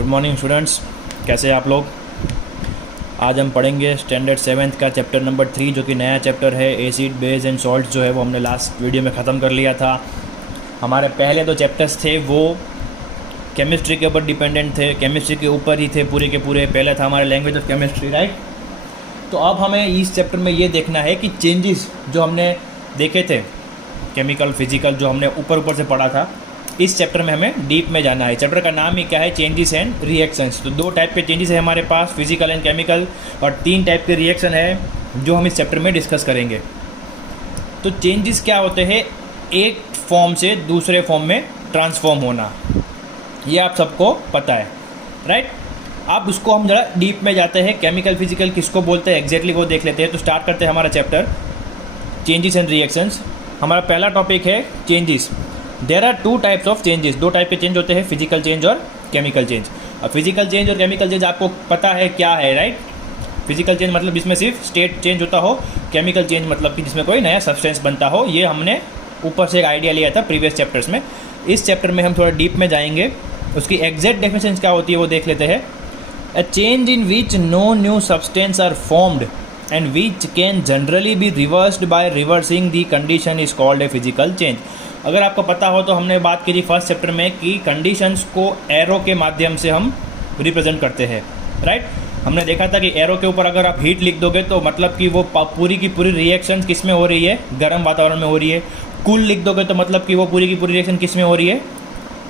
Good morning students, कैसे हैं आप लोग। आज हम पढ़ेंगे स्टैंडर्ड 7th का चैप्टर नंबर 3 जो कि नया चैप्टर है। एसिड बेस एंड सॉल्ट जो है वो हमने लास्ट वीडियो में ख़त्म कर लिया था। हमारे पहले दो चैप्टर्स थे वो केमिस्ट्री के ऊपर डिपेंडेंट थे, केमिस्ट्री के ऊपर ही थे पूरे के पूरे। पहले था हमारा लैंग्वेज ऑफ केमिस्ट्री, राइट। तो अब हमें इस चैप्टर में ये देखना है कि चेंजेस जो हमने देखे थे केमिकल फिजिकल जो हमने ऊपर से पढ़ा था, इस चैप्टर में हमें डीप में जाना है। चैप्टर का नाम ही क्या है, चेंजेस एंड रिएक्शंस। तो 2 टाइप के चेंजेस है हमारे पास, फिजिकल एंड केमिकल, और 3 टाइप के रिएक्शन है जो हम इस चैप्टर में डिस्कस करेंगे। तो चेंजेस क्या होते हैं, एक फॉर्म से दूसरे फॉर्म में ट्रांसफॉर्म होना, ये आप सबको पता है, राइट। अब उसको हम ज़रा डीप में जाते हैं, केमिकल फिजिकल किसको बोलते हैं एग्जैक्टली वो देख लेते हैं। तो स्टार्ट करते हैं हमारा चैप्टर चेंजेस एंड रिएक्शंस। हमारा पहला टॉपिक है changes. There are 2 types of changes, 2 type के चेंज होते हैं, फिजिकल चेंज और केमिकल चेंज। और फिजिकल चेंज और केमिकल चेंज आपको पता है क्या है, राइट। फिजिकल चेंज मतलब जिसमें सिर्फ स्टेट चेंज होता हो, केमिकल चेंज मतलब कि जिसमें कोई नया सब्सटेंस बनता हो। ये हमने ऊपर से एक आइडिया लिया था प्रीवियस चैप्टर्स में। इस चैप्टर में हम थोड़ा डीप में जाएंगे, उसकी एग्जैक्ट डेफिनेशन क्या होती है वो देख लेते हैं। A change in which no new substance are formed and which can generally be reversed by reversing the condition is called a physical change। अगर आपको पता हो तो हमने बात की थी फर्स्ट चैप्टर में कि कंडीशंस को एरो के माध्यम से हम रिप्रेजेंट करते हैं, राइट। हमने देखा था कि एरो के ऊपर अगर आप हीट लिख दोगे तो मतलब कि वो पूरी की पूरी रिएक्शन किस में हो रही है, गर्म वातावरण में हो रही है। कूल लिख दोगे तो मतलब कि वो पूरी की पूरी रिएक्शन किस में हो रही है,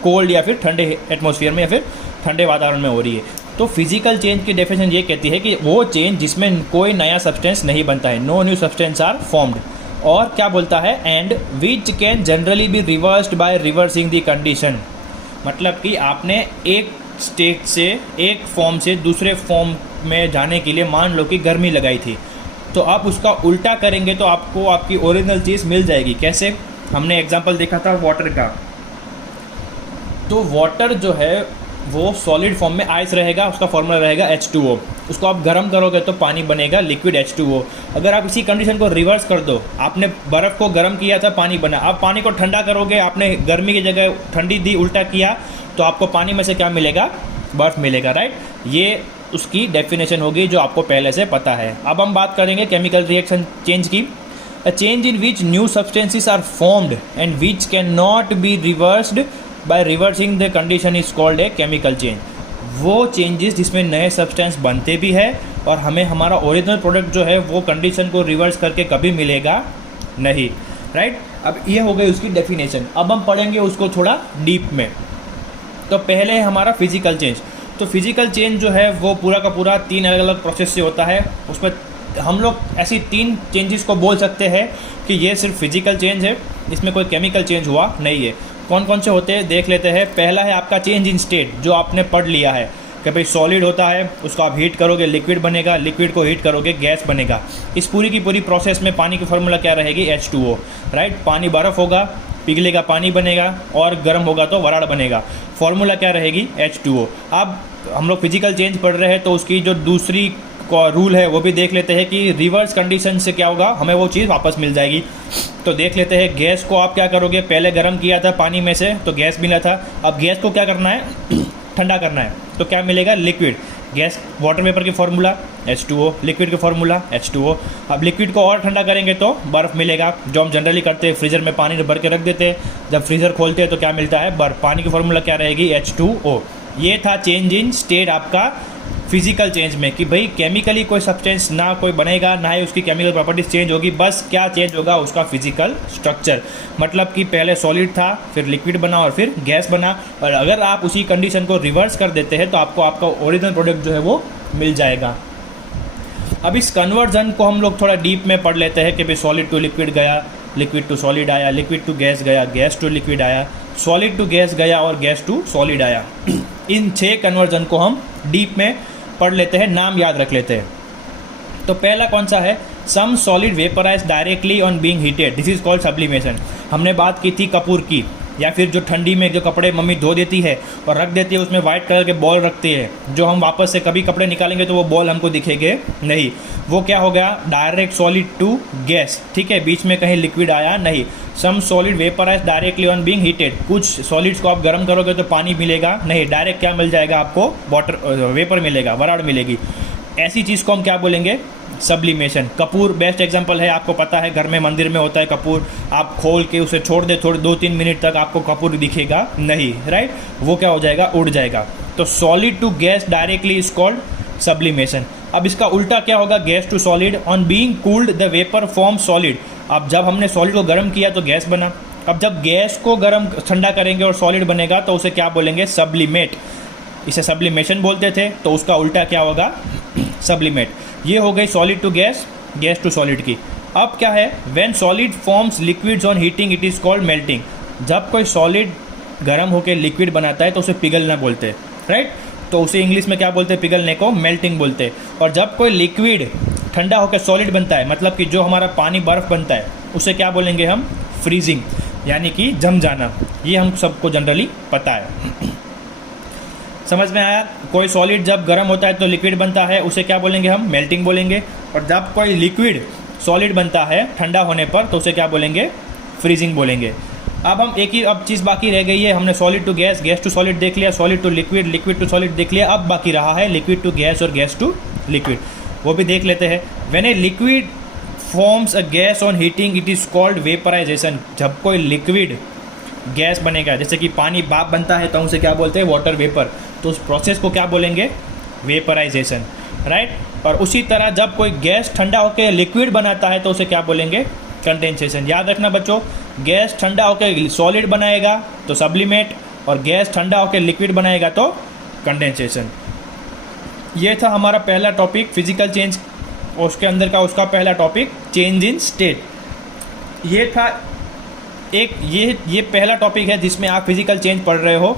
कोल्ड या फिर ठंडे एटमॉस्फेयर में या फिर ठंडे वातावरण में हो रही है। तो फिजिकल चेंज की डेफिनेशन ये कहती है कि वो चेंज जिसमें कोई नया सब्सटेंस नहीं बनता है, no new substance are formed. और क्या बोलता है, and which can generally be reversed by reversing the condition. मतलब कि आपने एक स्टेट से एक फॉर्म से दूसरे फॉर्म में जाने के लिए मान लो कि गर्मी लगाई थी, तो आप उसका उल्टा करेंगे तो आपको आपकी ओरिजिनल चीज़ मिल जाएगी। कैसे, हमने एग्जाम्पल देखा था वाटर का। तो वाटर जो है वो सॉलिड फॉर्म में आइस रहेगा, उसका फॉर्मूला रहेगा H2O। उसको आप गर्म करोगे तो पानी बनेगा लिक्विड H2O। अगर आप इसी कंडीशन को रिवर्स कर दो, आपने बर्फ़ को गर्म किया था पानी बना, आप पानी को ठंडा करोगे, आपने गर्मी की जगह ठंडी दी, उल्टा किया, तो आपको पानी में से क्या मिलेगा, बर्फ़ मिलेगा, राइट। ये उसकी डेफिनेशन होगी जो आपको पहले से पता है। अब हम बात करेंगे केमिकल रिएक्शन चेंज की। A change in which new substances are formed and which can not be reversed by reversing the condition is called a chemical change. वो चेंजेस जिसमें नए सब्सटेंस बनते भी है और हमें हमारा ओरिजिनल प्रोडक्ट जो है वो कंडीशन को रिवर्स करके कभी मिलेगा नहीं, राइट। अब ये हो गई उसकी डेफिनेशन। अब हम पढ़ेंगे उसको थोड़ा डीप में। तो पहले है हमारा फिजिकल चेंज। तो फिजिकल चेंज जो है वो पूरा का पूरा 3 अलग अलग प्रोसेस से होता है। उसमें हम लोग ऐसी 3 चेंजेस को बोल सकते हैं कि ये सिर्फ फिजिकल चेंज है, इसमें कोई केमिकल चेंज हुआ नहीं है। कौन कौन से होते हैं देख लेते हैं। पहला है आपका चेंज इन स्टेट, जो आपने पढ़ लिया है कि भाई सॉलिड होता है, उसको आप हीट करोगे लिक्विड बनेगा, लिक्विड को हीट करोगे गैस बनेगा। इस पूरी की पूरी प्रोसेस में पानी की फार्मूला क्या रहेगी, H2O, राइट। पानी बर्फ़ होगा, पिघलेगा पानी बनेगा, और गर्म होगा तो वराड़ बनेगा। फार्मूला क्या रहेगी, H2O। अब हम लोग फिजिकल चेंज पढ़ रहे हैं तो उसकी जो दूसरी रूल है वो भी देख लेते हैं कि रिवर्स कंडीशन से क्या होगा, हमें वो चीज़ वापस मिल जाएगी। तो देख लेते हैं, गैस को आप क्या करोगे, पहले गर्म किया था पानी में से तो गैस मिला था, अब गैस को क्या करना है, ठंडा करना है, तो क्या मिलेगा, लिक्विड। गैस वाटर वेपर की फार्मूला H2O, लिक्विड की फार्मूला H2O। अब लिक्विड को और ठंडा करेंगे तो बर्फ़ मिलेगा, जो हम जनरली करते हैं, फ्रीज़र में पानी भर के रख देते हैं, जब फ्रीज़र खोलते हैं तो क्या मिलता है, बर्फ़। पानी की फार्मूला क्या रहेगी, H2O। ये था चेंज इन स्टेट आपका फिजिकल चेंज में, कि भाई केमिकली कोई सब्सटेंस ना कोई बनेगा, ना ही उसकी केमिकल प्रॉपर्टीज चेंज होगी, बस क्या चेंज होगा, उसका फिजिकल स्ट्रक्चर। मतलब कि पहले सॉलिड था, फिर लिक्विड बना और फिर गैस बना। और अगर आप उसी कंडीशन को रिवर्स कर देते हैं तो आपको आपका ओरिजिनल प्रोडक्ट जो है वो मिल जाएगा। अब इस कन्वर्जन को हम लोग थोड़ा डीप में पढ़ लेते हैं कि भाई सॉलिड टू लिक्विड गया, लिक्विड टू सॉलिड आया, लिक्विड टू गैस गया, गैस टू लिक्विड आया, सॉलिड टू गैस गया और गैस टू सॉलिड आया। इन 6 कन्वर्जन को हम डीप में पढ़ लेते हैं, नाम याद रख लेते हैं। तो पहला कौन सा है, some solid vaporise directly on being heated, this is called sublimation. हमने बात की थी कपूर की, या फिर जो ठंडी में जो कपड़े मम्मी धो देती है और रख देती है, उसमें वाइट कलर के बॉल रखती है, जो हम वापस से कभी कपड़े निकालेंगे तो वो बॉल हमको दिखेंगे नहीं। वो क्या हो गया, डायरेक्ट सॉलिड टू गैस, ठीक है, बीच में कहीं लिक्विड आया नहीं। Some solid vaporise directly on being heated, कुछ सॉलिड्स को आप गर्म करोगे तो पानी मिलेगा नहीं, डायरेक्ट क्या मिल जाएगा आपको, वाटर वेपर मिलेगा, वराड़ मिलेगी। ऐसी चीज़ को हम क्या बोलेंगे, सब्लिमेशन। कपूर बेस्ट एग्जांपल है, आपको पता है घर में मंदिर में होता है कपूर, आप खोल के उसे छोड़ दे थोड़े 2-3 मिनट तक आपको कपूर दिखेगा नहीं, राइट, वो क्या हो जाएगा, उड़ जाएगा। तो solid to gas directly is called sublimation. अब इसका उल्टा क्या होगा, gas to solid, on being cooled the vapour form solid. अब जब हमने सॉलिड को गर्म किया तो गैस बना, अब जब गैस को गर्म ठंडा करेंगे और सॉलिड बनेगा तो उसे क्या बोलेंगे, सब्लिमेट। इसे सब्लिमेशन बोलते थे, तो उसका उल्टा क्या होगा, सब्लिमेट। ये हो गई solid to gas, gas to solid की। अब क्या है, when solid forms liquids on heating it is called melting. जब कोई सॉलिड गर्म होकर लिक्विड बनाता है तो उसे पिघलना बोलते, राइट, तो उसे इंग्लिश में क्या बोलते हैं, पिघलने को मेल्टिंग बोलते। और जब कोई लिक्विड ठंडा होकर सॉलिड बनता है, मतलब कि जो हमारा पानी बर्फ़ बनता है, उसे क्या बोलेंगे हम, फ्रीजिंग, यानी कि जम जाना। ये हम सबको जनरली पता है। समझ में आया, कोई सॉलिड जब गर्म होता है तो लिक्विड बनता है, उसे क्या बोलेंगे हम, मेल्टिंग बोलेंगे। और जब कोई लिक्विड सॉलिड बनता है ठंडा होने पर तो उसे क्या बोलेंगे, फ्रीजिंग बोलेंगे। अब हम एक ही अब चीज़ बाकी रह गई है, हमने solid to gas, gas to solid देख लिया, solid to liquid, liquid to solid देख लिया। अब बाकी रहा है लिक्विड टू गैस और गैस टू लिक्विड, वो भी देख लेते हैं। When a liquid forms a gas on heating it is called vaporisation. जब कोई लिक्विड गैस बनेगा, जैसे कि पानी भाप बनता है तो उसे क्या बोलते हैं, वाटर वेपर, तो उस प्रोसेस को क्या बोलेंगे, वेपराइजेशन, राइट। और उसी तरह जब कोई गैस ठंडा होकर लिक्विड बनाता है तो उसे क्या बोलेंगे, कंडेंसेशन। याद रखना बच्चों, गैस ठंडा होकर सॉलिड बनाएगा तो सब्लिमेट, और गैस ठंडा होकर लिक्विड बनाएगा तो कंडेंसेशन। ये था हमारा पहला टॉपिक, फिजिकल चेंज, उसके अंदर का उसका पहला टॉपिक चेंज इन स्टेट। ये था एक ये पहला टॉपिक है जिसमें आप फिजिकल चेंज पढ़ रहे हो,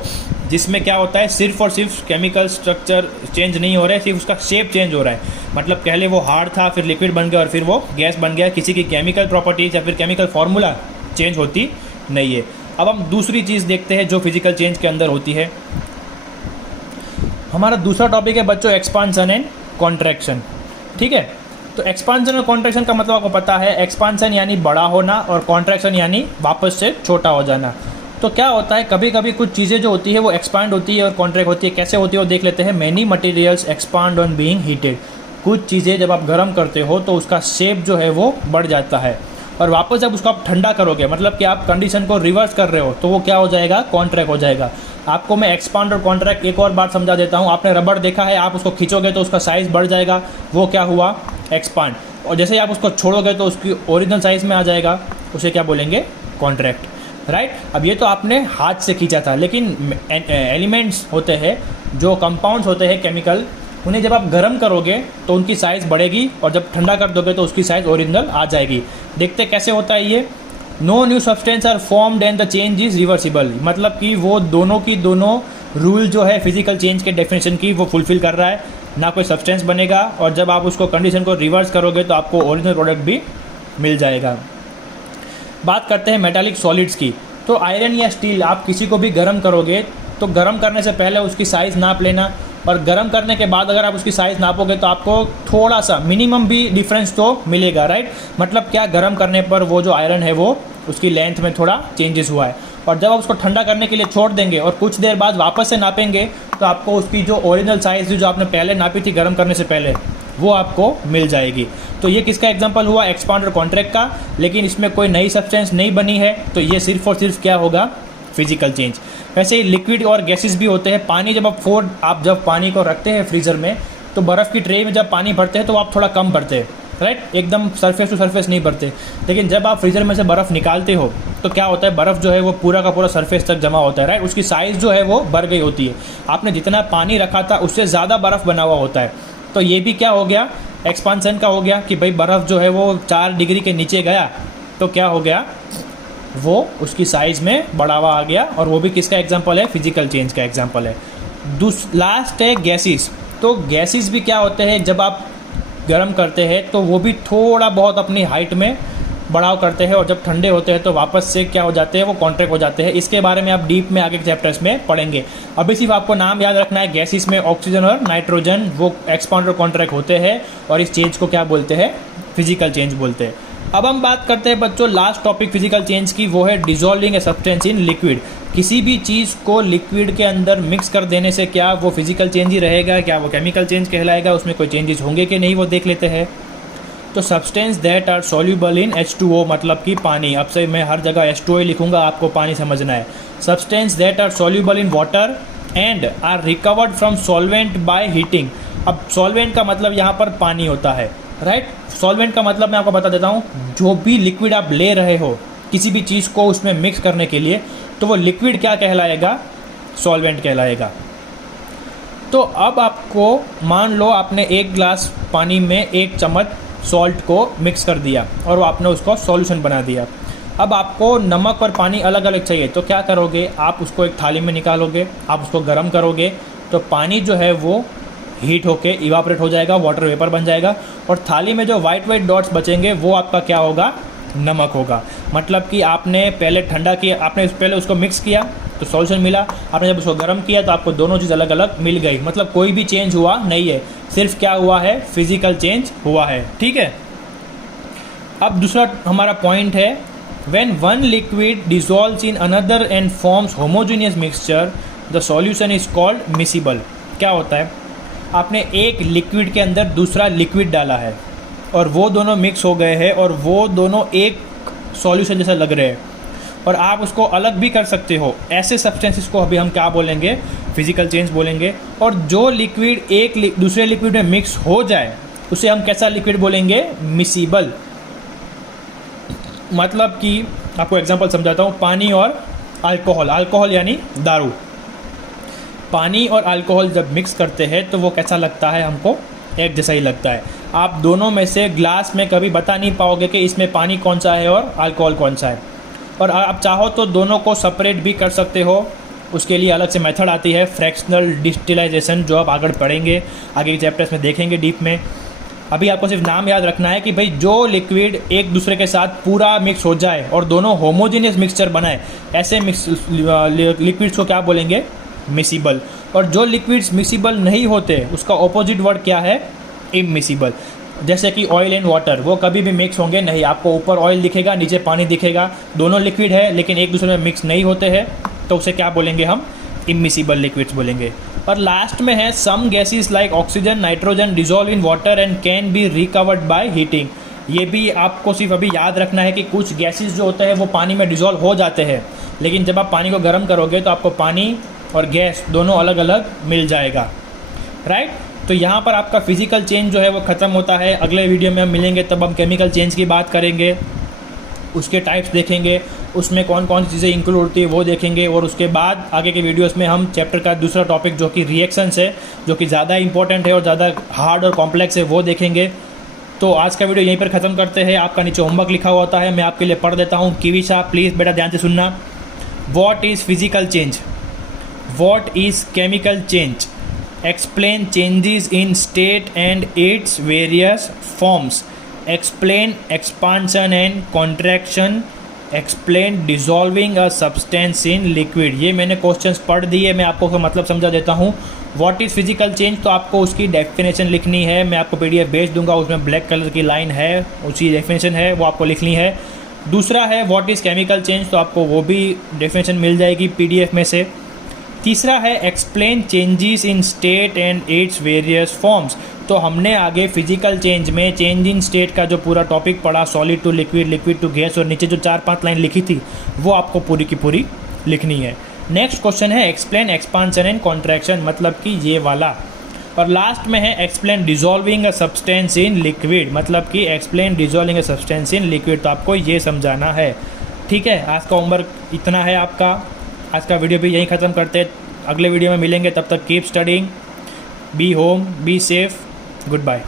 जिसमें क्या होता है, सिर्फ और सिर्फ केमिकल स्ट्रक्चर चेंज नहीं हो रहा है, सिर्फ उसका शेप चेंज हो रहा है। मतलब पहले वो हार्ड था, फिर लिक्विड बन गया और फिर वो गैस बन गया। किसी की केमिकल प्रॉपर्टीज या फिर केमिकल फार्मूला चेंज होती नहीं है। अब हम दूसरी चीज़ देखते हैं जो फिजिकल चेंज के अंदर होती है। हमारा दूसरा टॉपिक है बच्चों, एक्सपांसन एंड कॉन्ट्रैक्शन। ठीक है, तो एक्सपांसन और कॉन्ट्रैक्शन का मतलब आपको पता है, एक्सपांसन यानी बड़ा होना और कॉन्ट्रैक्शन यानी वापस से छोटा हो जाना। तो क्या होता है, कभी कभी कुछ चीज़ें जो होती है वो एक्सपांड होती है और कॉन्ट्रैक्ट होती है। कैसे होती है वो देख लेते हैं। Many materials expand on being heated. कुछ चीज़ें जब आप गर्म करते हो तो उसका शेप जो है वो बढ़ जाता है, और वापस जब उसको आप ठंडा करोगे, मतलब कि आप कंडीशन को रिवर्स कर रहे हो, तो वो क्या हो जाएगा, कॉन्ट्रैक्ट हो जाएगा। आपको मैं एक्सपांड और कॉन्ट्रैक्ट एक और बात समझा देता हूँ। आपने रबड़ देखा है, आप उसको खींचोगे तो उसका साइज़ बढ़ जाएगा, वो क्या हुआ, एक्सपांड। और जैसे ही आप उसको छोड़ोगे तो उसकी ओरिजिनल साइज़ में आ जाएगा, उसे क्या बोलेंगे, कॉन्ट्रैक्ट, राइट। अब ये तो आपने हाथ से खींचा था, लेकिन एलिमेंट्स होते हैं, जो कंपाउंड्स होते हैं केमिकल, उन्हें जब आप गर्म करोगे तो उनकी साइज़ बढ़ेगी, और जब ठंडा कर दोगे तो उसकी साइज़ ओरिजिनल आ जाएगी। देखते कैसे होता है ये। No new substance are formed and the change is reversible. मतलब कि वो दोनों की दोनों रूल जो है फिजिकल चेंज के डेफिनेशन की, वो फुलफिल कर रहा है। ना कोई सब्सटेंस बनेगा, और जब आप उसको कंडीशन को रिवर्स करोगे तो आपको ओरिजिनल प्रोडक्ट भी मिल जाएगा। बात करते हैं मेटालिक सॉलिड्स की। तो आयरन या स्टील, आप किसी को भी गर्म करोगे तो गर्म करने से पहले उसकी साइज़ नाप लेना, और गर्म करने के बाद अगर आप उसकी साइज़ नापोगे तो आपको थोड़ा सा मिनिमम भी डिफरेंस तो मिलेगा, राइट। मतलब क्या, गर्म करने पर वो जो आयरन है वो उसकी लेंथ में थोड़ा चेंजेस हुआ है, और जब आप उसको ठंडा करने के लिए छोड़ देंगे और कुछ देर बाद वापस से नापेंगे तो आपको उसकी जो ओरिजिनल साइज़ जो आपने पहले नापी थी गर्म करने से पहले, वो आपको मिल जाएगी। तो ये किसका एग्जांपल हुआ, एक्सपांड और कॉन्ट्रैक्ट का। लेकिन इसमें कोई नई सब्सटेंस नहीं बनी है, तो ये सिर्फ और सिर्फ क्या होगा, फिजिकल चेंज। वैसे ही लिक्विड और गैसेस भी होते हैं। पानी जब आप जब पानी को रखते हैं फ्रीज़र में, तो बर्फ़ की ट्रे में जब पानी भरते हैं तो आप थोड़ा कम भरते हैं, राइट, एकदम सरफेस टू सरफेस नहीं भरते। लेकिन जब आप फ्रीज़र में से बर्फ़ निकालते हो तो क्या होता है, बर्फ़ जो है वो पूरा का पूरा सरफेस तक जमा होता है, राइट। उसकी साइज़ जो है वो बढ़ गई होती है। आपने जितना पानी रखा था उससे ज़्यादा बर्फ़ बना हुआ होता है। तो ये भी क्या हो गया, एक्सपांसन का हो गया कि भाई बर्फ़ जो है वो 4 डिग्री के नीचे गया तो क्या हो गया, वो उसकी साइज़ में बढ़ावा आ गया। और वो भी किसका एग्जांपल है, फिजिकल चेंज का एग्जांपल है। लास्ट है गैसेस। तो गैसेस भी क्या होते हैं, जब आप गर्म करते हैं तो वो भी थोड़ा बहुत अपनी हाइट में बढ़ाव करते हैं, और जब ठंडे होते हैं तो वापस से क्या हो जाते हैं, वो कॉन्ट्रैक्ट हो जाते हैं। इसके बारे में आप डीप में आगे के चैप्टर्स में पढ़ेंगे। अभी सिर्फ आपको नाम याद रखना है, गैसेस में ऑक्सीजन और नाइट्रोजन वो एक्सपांड और कॉन्ट्रैक्ट होते हैं, और इस चेंज को क्या बोलते हैं, फिजिकल चेंज बोलते हैं। अब हम बात करते हैं बच्चों लास्ट टॉपिक फिजिकल चेंज की, वो है dissolving a substance in liquid. किसी भी चीज़ को लिक्विड के अंदर मिक्स कर देने से क्या वो फिजिकल चेंज ही रहेगा, क्या वो केमिकल चेंज कहलाएगा, उसमें कोई चेंजेस होंगे कि नहीं, वो देख लेते हैं। तो substance that are soluble in H2O मतलब कि पानी। अब से मैं हर जगह H2O लिखूंगा, आपको पानी समझना है। Substance that are soluble in water and are recovered from solvent by heating. अब सॉल्वेंट का मतलब यहाँ पर पानी होता है, राइट। सॉल्वेंट का मतलब मैं आपको बता देता हूँ, जो भी लिक्विड आप ले रहे हो किसी भी चीज़ को उसमें मिक्स करने के लिए, तो वो लिक्विड क्या कहलाएगा, सॉल्वेंट कहलाएगा। तो अब आपको मान लो आपने एक गिलास पानी में 1 चम्मच सॉल्ट को मिक्स कर दिया और आपने उसको सॉल्यूशन बना दिया। अब आपको नमक और पानी अलग अलग चाहिए, तो क्या करोगे, आप उसको एक थाली में निकालोगे, आप उसको गर्म करोगे, तो पानी जो है वो हीट होके इवापोरेट हो जाएगा, वाटर वेपर बन जाएगा, और थाली में जो वाइट वाइट डॉट्स बचेंगे वो आपका क्या होगा, नमक होगा। मतलब कि आपने पहले ठंडा किया, आपने पहले उसको मिक्स किया तो सॉल्यूशन मिला, आपने जब उसको गर्म किया तो आपको दोनों चीज़ अलग अलग मिल गई। मतलब कोई भी चेंज हुआ नहीं है, सिर्फ क्या हुआ है, फिजिकल चेंज हुआ है, ठीक है। अब दूसरा हमारा पॉइंट है, when one liquid dissolves in another and forms homogeneous mixture the solution is called miscible. क्या होता है, आपने एक लिक्विड के अंदर दूसरा लिक्विड डाला है और वो दोनों मिक्स हो गए हैं और वो दोनों एक सॉल्यूशन जैसा लग रहे हैं, और आप उसको अलग भी कर सकते हो। ऐसे सब्सटेंसेस को अभी हम क्या बोलेंगे, फिजिकल चेंज बोलेंगे। और जो लिक्विड एक दूसरे लिक्विड में मिक्स हो जाए उसे हम कैसा लिक्विड बोलेंगे, मिसिबल। मतलब कि आपको एग्जांपल समझाता हूँ, पानी और अल्कोहल, अल्कोहल यानी दारू। पानी और अल्कोहल जब मिक्स करते हैं तो वो कैसा लगता है, हमको एक जैसा ही लगता है। आप दोनों में से ग्लास में कभी बता नहीं पाओगे कि इसमें पानी कौन सा है और अल्कोहल कौन सा है। और आप चाहो तो दोनों को सेपरेट भी कर सकते हो, उसके लिए अलग से मेथड आती है, फ्रैक्शनल डिस्टिलाइजेशन, जो आप आगे पढ़ेंगे, आगे के चैप्टर्स में देखेंगे डीप में। अभी आपको सिर्फ नाम याद रखना है कि भाई जो लिक्विड एक दूसरे के साथ पूरा मिक्स हो जाए और दोनों होमोजेनियस मिक्सचर बनाए, ऐसे लिक्विड्स को क्या बोलेंगे, मिसिबल। और जो लिक्विड्स मिसिबल नहीं होते उसका ऑपोजिट वर्ड क्या है, इमिसिबल। जैसे कि ऑयल एंड वाटर, वो कभी भी मिक्स होंगे नहीं, आपको ऊपर ऑयल दिखेगा, नीचे पानी दिखेगा, दोनों लिक्विड है लेकिन एक दूसरे में मिक्स नहीं होते हैं, तो उसे क्या बोलेंगे हम, इमिसिबल लिक्विड्स बोलेंगे। और लास्ट में है, some gases like oxygen, nitrogen dissolve in water and can be recovered by heating. ये भी आपको सिर्फ अभी याद रखना है कि कुछ गैसेस जो होते हैं वो पानी में डिजॉल्व हो जाते हैं, लेकिन जब आप पानी को गर्म करोगे तो आपको पानी और गैस दोनों अलग अलग मिल जाएगा, राइट। तो यहाँ पर आपका फिजिकल चेंज जो है वो ख़त्म होता है। अगले वीडियो में हम मिलेंगे तब हम केमिकल चेंज की बात करेंगे, उसके टाइप्स देखेंगे, उसमें कौन कौन सी चीज़ें इंक्लूड होती है वो देखेंगे, और उसके बाद आगे के वीडियोस में हम चैप्टर का दूसरा टॉपिक जो कि रिएक्शंस है, जो कि ज़्यादा इंपॉर्टेंट है और ज़्यादा हार्ड और कॉम्प्लेक्स है, वो देखेंगे। तो आज का वीडियो यहीं पर ख़त्म करते हैं। आपका नीचे होमवर्क लिखा होता है, मैं आपके लिए पढ़ देता हूँ। किविशा प्लीज़ बेटा ध्यान से सुनना। What is physical change, what is chemical change, explain changes in state and its various forms, explain expansion and contraction, explain dissolving a substance in liquid। ये मैंने क्वेश्चंस पढ़ दिए, मैं आपको मतलब समझा देता हूँ। व्हाट इज़ फिजिकल चेंज, तो आपको उसकी डेफिनेशन लिखनी है, मैं आपको PDF भेज दूंगा, उसमें ब्लैक कलर की लाइन है, उसकी डेफिनेशन है, वो आपको लिखनी है। दूसरा है व्हाट इज़ केमिकल चेंज, तो आपको वो भी डेफिनेशन मिल जाएगी PDF में से। तीसरा है explain changes in state and its various forms. तो हमने आगे फिजिकल चेंज में चेंज इन स्टेट का जो पूरा टॉपिक पढ़ा, solid to liquid, liquid to gas, और नीचे जो 4-5 लाइन लिखी थी वो आपको पूरी की पूरी लिखनी है। नेक्स्ट क्वेश्चन है एक्सप्लेन एक्सपांशन एंड कॉन्ट्रैक्शन, मतलब कि ये वाला। और लास्ट में है explain dissolving a substance in liquid, मतलब कि explain dissolving a substance in liquid. तो आपको ये समझाना है, ठीक है। आज का होमवर्क इतना है आपका, आज का वीडियो भी यहीं ख़त्म करते हैं। अगले वीडियो में मिलेंगे, तब तक keep studying, be home, be safe, good bye.